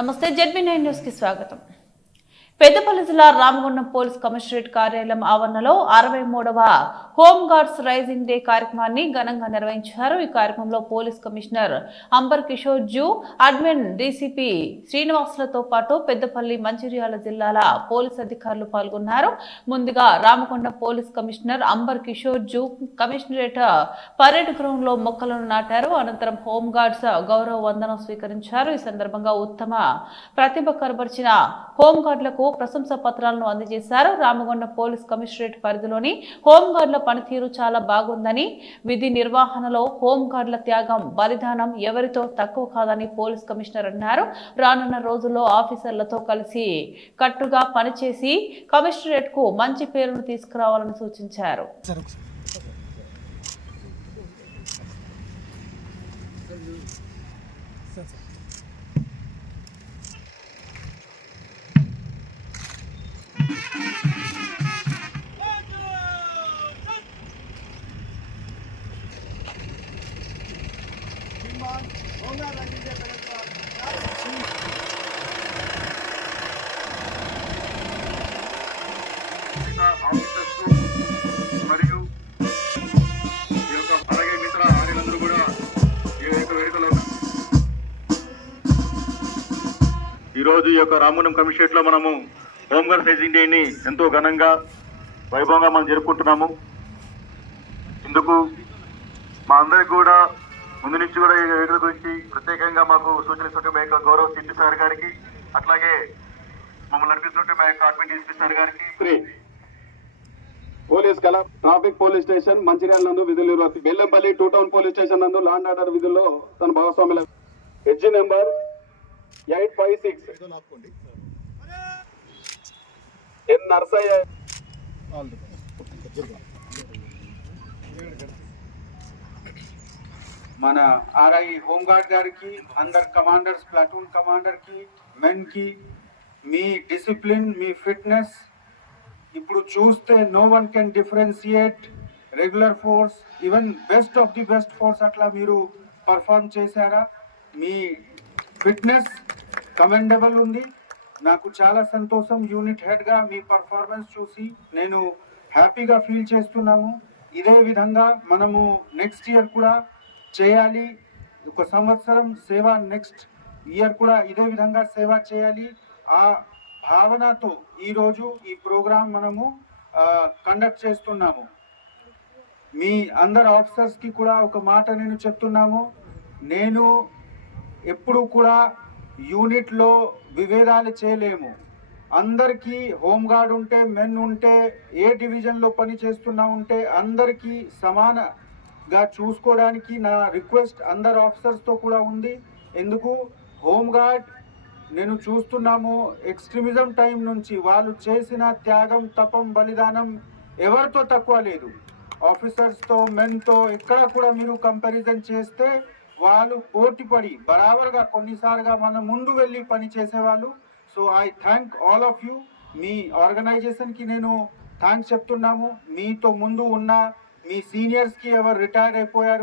నమస్తే జెడ్బీ9 న్యూస్ కి స్వాగతం. పెద్దపల్లి జిల్లా రామగుండం పోలీస్ కమిషనరేట్ కార్యాలయం ఆవరణలో 63వ హోమ్ గార్డ్స్ రైజింగ్ డే కార్యక్రమాన్ని ఘనంగా నిర్వహించారు. ఈ కార్యక్రమంలో police commissioner Amber Kishore Jha, admin DCP శ్రీనివాసులతో పాటు పెద్దపల్లి, మంచిర్యాల జిల్లాల పోలీస్ అధికారులు పాల్గొన్నారు. ముందుగా Ramagundam police commissioner Amber Kishore Jha commissionerate parade ground లో మొక్కలను నాటారు. అనంతరం హోమ్ గార్డ్స్ గౌరవ వందనం స్వీకరించారు. ఈ సందర్భంగా ఉత్తమ ప్రతిభ కనబరిచిన హోమ్ గార్డులకు ప్రశంసా పత్రాలను అందజేశారు. రామగుండం పోలీస్ కమిషనరేట్ పరిధిలోని హోంగార్డుల పనితీరు చాలా బాగుందని, విధి నిర్వహణలో హోంగార్డుల త్యాగం, బలిదానం ఎవరితో తక్కువ కాదని పోలీస్ కమిషనర్ అన్నారు. రానున్న రోజుల్లో ఆఫీసర్లతో కలిసి కట్టుగా పనిచేసి కమిషనరేట్ కు మంచి పేరును తీసుకురావాలని సూచించారు. మరియు ఈ యొక్క అలాగే మిత్ర ఆర్యులందరూ కూడా ఈ యొక్క వేడుకలో ఈరోజు ఈ యొక్క రామగుండం కమిషనరేట్ లో మనము హోంగార్డ్ రైజింగ్ డేని ఎంతో ఘనంగా వైభవంగా మనం జరుపుకుంటున్నాము. ఇందుకు మా అందరికి కూడా ముందు నుంచి కూడా ఈ వేడుకల గురించి ప్రత్యేకంగా మాకు సూచనలు మా యొక్క గౌరవ సిపి సార్ గారికి, అట్లాగే మమ్మల్ని నడిపిస్తుంటే మా యొక్క అడ్మిన్ డిఎస్పీ సార్ గారికి, పోలీస్ కల ట్రాఫిక్ పోలీస్ స్టేషన్ మంచిర్యాల నందు విధులు నిర్వహిస్తుంది. బెల్లంపల్లి 2 టౌన్ పోలీస్ స్టేషన్ నందు లాండ్ ఆర్డర్ విధుల్లో తన భాగస్వాముల హెడ్జి నెంబర్ 856 ఎన్ నర్సయ్య. మన ఆర్ఐ హోంగార్డ్ గారికి, అందరు కమాండర్స్, ప్లాటూన్ కమాండర్ కి, మెన్ కి, మీ డిసిప్లిన్, మీ ఫిట్నెస్ ఇప్పుడు చూస్తే no one can differentiate regular force, even best of the best force అట్లా మీరు పర్ఫార్మ్ చేశారా. మీ ఫిట్నెస్ కమెండబుల్ ఉంది. నాకు చాలా సంతోషం. యూనిట్ హెడ్గా మీ పర్ఫార్మెన్స్ చూసి నేను హ్యాపీగా ఫీల్ చేస్తున్నాము. ఇదే విధంగా మనము నెక్స్ట్ ఇయర్ కూడా చేయాలి. ఒక సంవత్సరం సేవ, నెక్స్ట్ ఇయర్ కూడా ఇదే విధంగా సేవ చేయాలి. ఆ భావనతో ఈరోజు ఈ ప్రోగ్రాం మనము కండక్ట్ చేస్తున్నాము. మీ అందరు ఆఫీసర్స్కి కూడా ఒక మాట నేను చెప్తున్నాము. నేను ఎప్పుడు కూడా యూనిట్లో విభేదాలు చేయలేము. అందరికీ హోంగార్డ్ ఉంటే, మెన్ ఉంటే, ఏ డివిజన్లో పని చేస్తున్నా ఉంటే అందరికీ సమానంగా చూసుకోవడానికి నా రిక్వెస్ట్ అందరు ఆఫీసర్స్తో కూడా ఉంది. ఎందుకు హోంగార్డ్ నేను చూస్తున్నాము ఎక్స్ట్రీమిజం టైం నుంచి వాళ్ళు చేసిన త్యాగం, తపం, బలిదానం ఎవరితో తక్కువ లేదు. ఆఫీసర్స్తో, మెన్తో ఎక్కడ కూడా మీరు కంపారిజన్ చేస్తే వాళ్ళు పోటీపడి బరాబర్గా కొన్నిసార్లుగా మన ముందు వెళ్ళి పని చేసేవాళ్ళు. So I thank all of you. మీ ఆర్గనైజేషన్కి నేను థ్యాంక్స్ చెప్తున్నాము. మీతో ముందు ఉన్న మీ సీనియర్స్కి ఎవరు రిటైర్ అయిపోయారు